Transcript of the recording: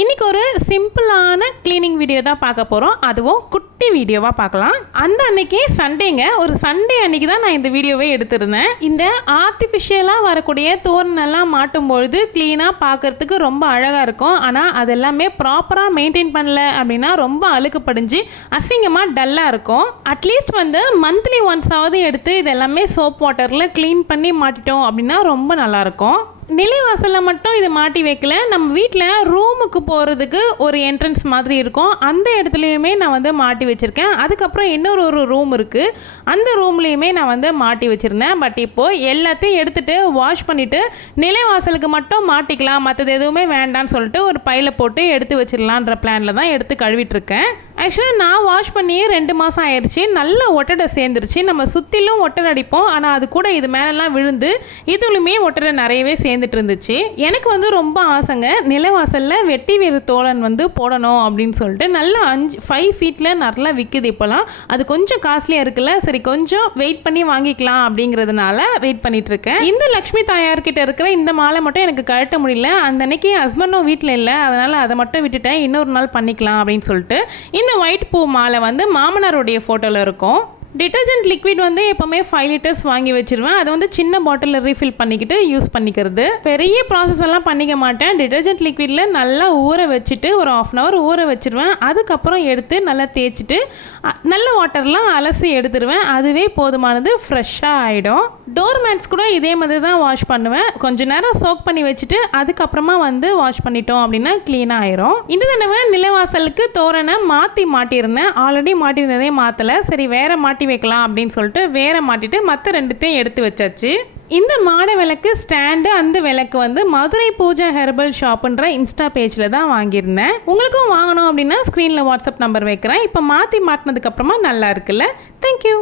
இன்னைக்கு ஒரு சிம்பிளான க்ளீனிங் வீடியோ தான் பார்க்க போகிறோம் அதுவும் குட்டி வீடியோவாக பார்க்கலாம். அந்த அன்னைக்கு சண்டேங்க. ஒரு சண்டே அன்னைக்கு தான் நான் இந்த வீடியோவே எடுத்திருந்தேன். இந்த ஆர்டிஃபிஷியலாக வரக்கூடிய தோரணெல்லாம் மாட்டும் பொழுது க்ளீனாக பார்க்கறதுக்கு ரொம்ப அழகாக இருக்கும். ஆனால் அது எல்லாமே ப்ராப்பராக மெயின்டைன் பண்ணல அப்படின்னா ரொம்ப அழுக்கு படிஞ்சு அசிங்கமாக டல்லாக இருக்கும். அட்லீஸ்ட் வந்து மந்த்லி ஒன்ஸாவது எடுத்து இது எல்லாமே சோப் வாட்டரில் க்ளீன் பண்ணி மாட்டிட்டோம் அப்படின்னா ரொம்ப நல்லாயிருக்கும் நிலைவாசலில் மட்டும் இதை மாட்டி வைக்கல. நம்ம வீட்டில் ரூமுக்கு போகிறதுக்கு ஒரு என்ட்ரன்ஸ் மாதிரி இருக்கும். அந்த இடத்துலையுமே நான் வந்து மாட்டி வச்சுருக்கேன். அதுக்கப்புறம் இன்னொரு ஒரு ரூம் இருக்குது அந்த ரூம்லேயுமே நான் வந்து மாட்டி வச்சுருந்தேன். பட் இப்போது எல்லாத்தையும் எடுத்துகிட்டு வாஷ் பண்ணிவிட்டு நிலைவாசலுக்கு மட்டும் மாட்டிக்கலாம். மற்றது எதுவுமே வேண்டான்னு சொல்லிட்டு ஒரு பையில போட்டு எடுத்து வச்சிடலான்ற பிளானில் தான் எடுத்து கழுவிட்டுருக்கேன் ஆக்சுவலாக நான் வாஷ் பண்ணியே ரெண்டு மாதம் ஆயிடுச்சு நல்லா ஒட்டடை சேர்ந்துருச்சு. நம்ம சுற்றிலும் ஒட்டடை அடிப்போம். ஆனால் அது கூட இது மேலெல்லாம் விழுந்து இதுலுமே ஒட்டடை நிறையவே சேர்ந்துட்டு இருந்துச்சு. எனக்கு வந்து ரொம்ப ஆசைங்க. நிலவாசலில் வெட்டி வேறு தோழன் வந்து போடணும் அப்படின்னு சொல்லிட்டு நல்லா அஞ்சு ஃபைவ் ஃபீட்டில் நல்லா விற்குது இப்போலாம். அது கொஞ்சம் காஸ்ட்லியாக இருக்குல்ல. சரி கொஞ்சம் வெயிட் பண்ணி வாங்கிக்கலாம் அப்படிங்கிறதுனால வெயிட் பண்ணிகிட்ருக்கேன் இந்த லக்ஷ்மி தாயார்கிட்ட இருக்கிற இந்த மாலை மட்டும் எனக்கு கழட்ட முடியல. அந்த அன்னைக்கு ஹஸ்பண்டும் வீட்டில் இல்லை. அதனால் அதை மட்டும் விட்டுட்டேன். இன்னொரு நாள் பண்ணிக்கலாம் அப்படின்னு சொல்லிட்டு இந்த ஒயிட் பூ மாலை வந்து மாமனாருடைய ஃபோட்டோவில் இருக்கும். டிட்டர்ஜென்ட் லிக்விட் வந்து எப்போவுமே ஃபைவ் லிட்டர்ஸ் வாங்கி வச்சிருவேன். அதை வந்து சின்ன பாட்டிலில் ரீஃபில் பண்ணிக்கிட்டு யூஸ் பண்ணிக்கிறது. பெரிய ப்ராசஸ் எல்லாம் பண்ணிக்க மாட்டேன். டிட்டர்ஜென்ட் லிக்விடில் நல்லா ஊற வச்சுட்டு ஒரு ஆஃப் அன் ஹவர் ஊற வச்சிருவேன். அதுக்கப்புறம் எடுத்து நல்லா தேய்ச்சிட்டு நல்ல வாட்டர்லாம் அலசி எடுத்துருவேன். அதுவே போதுமானது ஃப்ரெஷ்ஷாக ஆகிடும் டோர் மேட்ஸ் கூட இதே மாதிரி தான் வாஷ் பண்ணுவேன். கொஞ்ச நேரம் சோக் பண்ணி வச்சுட்டு அதுக்கப்புறமா வந்து வாஷ் பண்ணிட்டோம் அப்படின்னா க்ளீனாக ஆயிரும். இந்த தடவை நிலவாசலுக்கு தோரணை மாற்றி மாட்டியிருந்தேன். ஆல்ரெடி மாட்டியிருந்ததே மாற்றலை சரி வேற மாட்டி வைக்கலாம் அப்படின்னு சொல்லிட்டு வேற மாட்டிட்டு மற்ற ரெண்டுத்தையும் எடுத்து வச்சாச்சு. இந்த மாட விளக்கு ஸ்டாண்டு அந்த விளக்கு வந்து மதுரை பூஜா ஹெர்பல் ஷாப்புன்ற இன்ஸ்டா பேஜில் தான் வாங்கியிருந்தேன். உங்களுக்கும் வாங்கணும் அப்படின்னா ஸ்க்ரீனில் வாட்ஸ்அப் நம்பர் வைக்கிறேன். இப்போ மாற்றி மாட்டினதுக்கப்புறமா நல்லா இருக்குல்ல? தேங்க்யூ